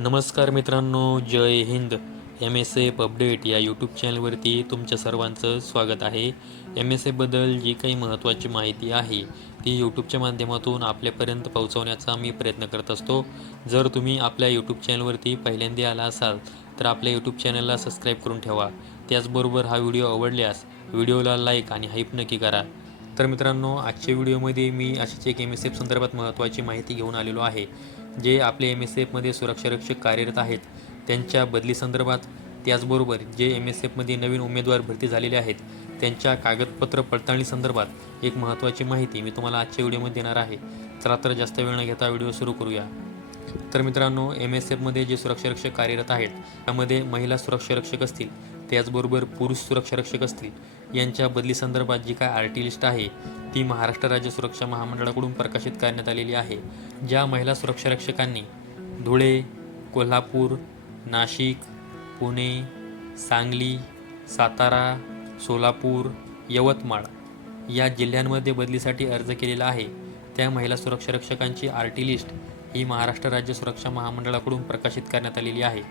नमस्कार मित्रांनो, जय Hind. MSF update या यूट्यूब चॅनलवरती तुमच्या सर्वांचं स्वागत आहे. MSFबद्दल जी काही महत्त्वाची माहिती आहे ती यूट्यूबच्या माध्यमातून आपल्यापर्यंत पोहोचवण्याचा मी प्रयत्न करत असतो. जर तुम्ही आपल्या यूट्यूब चॅनलवरती पहिल्यांदा आला असाल तर आपल्या यूट्यूब चॅनलला सबस्क्राईब करून ठेवा. त्याचबरोबर हा व्हिडिओ आवडल्यास व्हिडिओला लाईक आणि हाईप नक्की करा. तर मित्रांनो, आजच्या व्हिडिओमध्ये मी अशीच एक MSF संदर्भात महत्त्वाची माहिती घेऊन आलेलो आहे. जे आपले MSFमध्ये सुरक्षारक्षक कार्यरत आहेत त्यांच्या बदली संदर्भात, त्याचबरोबर जे MSFमध्ये नवीन उमेदवार भरती झालेले आहेत त्यांच्या कागदपत्र पडताळणी संदर्भात एक महत्त्वाची माहिती मी तुम्हाला आजच्या व्हिडिओमध्ये देणार आहे. चला तर जास्त वेळ न घेता व्हिडिओ सुरू करूया. तर मित्रांनो, MSFमध्ये जे सुरक्षारक्षक कार्यरत आहेत त्यामध्ये महिला सुरक्षारक्षक असतील, त्याचबरोबर पुरुष सुरक्षारक्षक असतील यांच्या बदली संदर्भात जी काय RT लिस्ट आहे ती महाराष्ट्र राज्य सुरक्षा महामंडळाकडून प्रकाशित करण्यात आलेली आहे. ज्या महिला सुरक्षारक्षकांनी धुळे, कोल्हापूर, नाशिक, पुणे, सांगली, सातारा, सोलापूर, यवतमाळ या जिल्ह्यांमध्ये बदलीसाठी अर्ज केलेला आहे त्या महिला सुरक्षारक्षकांची RT लिस्ट ही महाराष्ट्र राज्य सुरक्षा महामंडळाकडून प्रकाशित करण्यात आलेली आहे.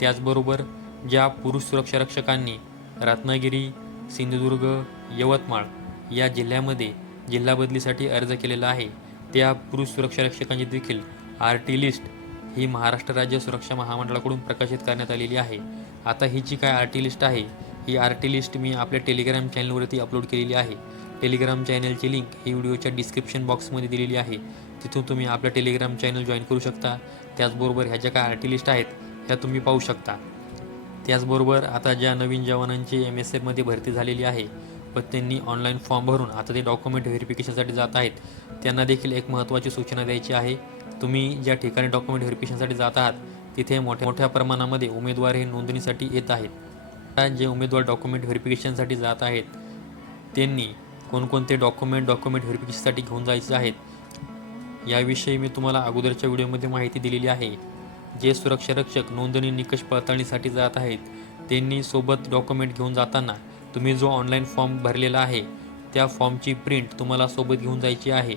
त्याचबरोबर ज्या पुरुष सुरक्षारक्षकांनी रत्नागिरी, सिंधुदुर्ग, यवतमाळ या जिल्ह्यामध्ये जिल्हा बदलीसाठी अर्ज केलेला आहे त्या पुरुष सुरक्षारक्षकांची देखील RT लिस्ट ही महाराष्ट्र राज्य सुरक्षा महामंडळाकडून प्रकाशित करण्यात आलेली आहे. आता ही जी काय RT लिस्ट आहे ही RT लिस्ट मी आपल्या टेलिग्राम चॅनलवरती अपलोड केलेली आहे. टेलिग्राम चॅनलची लिंक ही व्हिडिओच्या डिस्क्रिप्शन बॉक्समध्ये दिलेली आहे. तिथून तुम्ही आपल्या टेलिग्राम चॅनल जॉईन करू शकता. त्याचबरोबर ह्या ज्या काय RT लिस्ट आहेत ह्या तुम्ही पाहू शकता. त्याचबरोबर आता ज्या नवीन जवानांची MSFमध्ये भरती झालेली आहे व त्यांनी ऑनलाईन फॉर्म भरून आता ते डॉक्युमेंट व्हेरिफिकेशनसाठी जात आहेत त्यांना देखील एक महत्त्वाची सूचना द्यायची आहे. तुम्ही ज्या ठिकाणी डॉक्युमेंट व्हेरिफिकेशनसाठी जात आहात तिथे मोठ्या प्रमाणामध्ये उमेदवार हे नोंदणीसाठी येत आहेत. जे उमेदवार डॉक्युमेंट व्हेरिफिकेशनसाठी जात आहेत त्यांनी कोणकोणते डॉक्युमेंट व्हेरिफिकेशनसाठी घेऊन जायचे आहेत याविषयी मी तुम्हाला अगोदरच्या व्हिडिओमध्ये माहिती दिलेली आहे. जे सुरक्षारक्षक नोंदणी निकष पडताळणीसाठी जात आहेत त्यांनी सोबत डॉक्युमेंट घेऊन जाताना तुम्ही जो ऑनलाईन फॉर्म भरलेला आहे त्या फॉर्मची प्रिंट तुम्हाला सोबत घेऊन जायची आहे.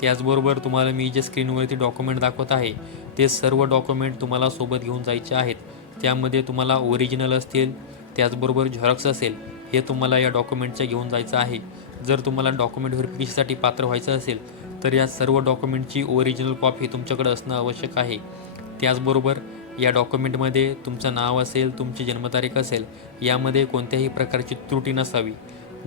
त्याचबरोबर तुम्हाला मी जे स्क्रीनवरती डॉक्युमेंट दाखवत आहे ते सर्व डॉक्युमेंट तुम्हाला सोबत घेऊन जायचे आहेत. त्यामध्ये तुम्हाला ओरिजिनल असतील, त्याचबरोबर झेरॉक्स असेल हे तुम्हाला या डॉक्युमेंटच्या घेऊन जायचं आहे. जर तुम्हाला डॉक्युमेंट व्हेरिफिकेशनसाठी पात्र व्हायचं असेल तर या सर्व डॉक्युमेंटची ओरिजिनल कॉपी तुमच्याकडे असणं आवश्यक आहे. त्याचबरोबर या डॉक्युमेंटमध्ये तुमचं नाव असेल, तुमची जन्मतारीख असेल, यामध्ये कोणत्याही प्रकारची त्रुटी नसावी.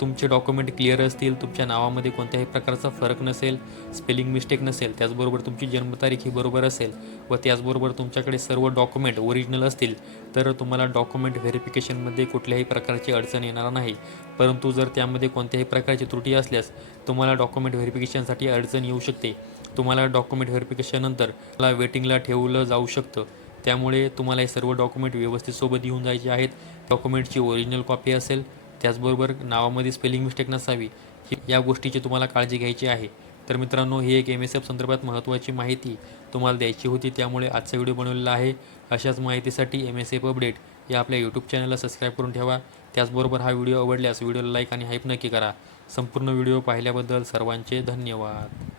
तुमचे डॉक्युमेंट क्लिअर असतील, तुमच्या नावामध्ये कोणत्याही प्रकारचा फरक नसेल, स्पेलिंग मिस्टेक नसेल, त्याचबरोबर तुमची जन्मतारीख ही बरोबर असेल व त्याचबरोबर तुमच्याकडे सर्व डॉक्युमेंट ओरिजिनल असतील तर तुम्हाला डॉक्युमेंट व्हेरिफिकेशनमध्ये कुठल्याही प्रकारची अडचण येणार नाही. परंतु जर त्यामध्ये कोणत्याही प्रकारची त्रुटी असल्यास तुम्हाला डॉक्युमेंट व्हेरिफिकेशनसाठी अडचण येऊ शकते. तुम्हाला डॉक्युमेंट व्हेरिफिकेशननंतर मला वेटिंगला ठेवलं जाऊ शकतं. त्यामुळे तुम्हाला हे सर्व डॉक्युमेंट व्यवस्थित सोबत घेऊन जायचे आहेत. डॉक्युमेंटची ओरिजिनल कॉपी असेल, त्याचबरोबर नावामध्ये स्पेलिंग मिस्टेक नसावी, या गोष्टीची तुम्हाला काळजी घ्यायची आहे. तर मित्रांनो, ही एक MSF संदर्भात महत्त्वाची माहिती तुम्हाला द्यायची होती, त्यामुळे आजचा व्हिडिओ बनवलेला आहे. अशाच माहितीसाठी MSF अपडेट या आपल्या यूट्यूब चॅनलला सबस्क्राईब करून ठेवा. त्याचबरोबर हा व्हिडिओ आवडल्यास व्हिडिओला लाईक आणि हाईप नक्की करा. संपूर्ण व्हिडिओ पाहिल्याबद्दल सर्वांचे धन्यवाद.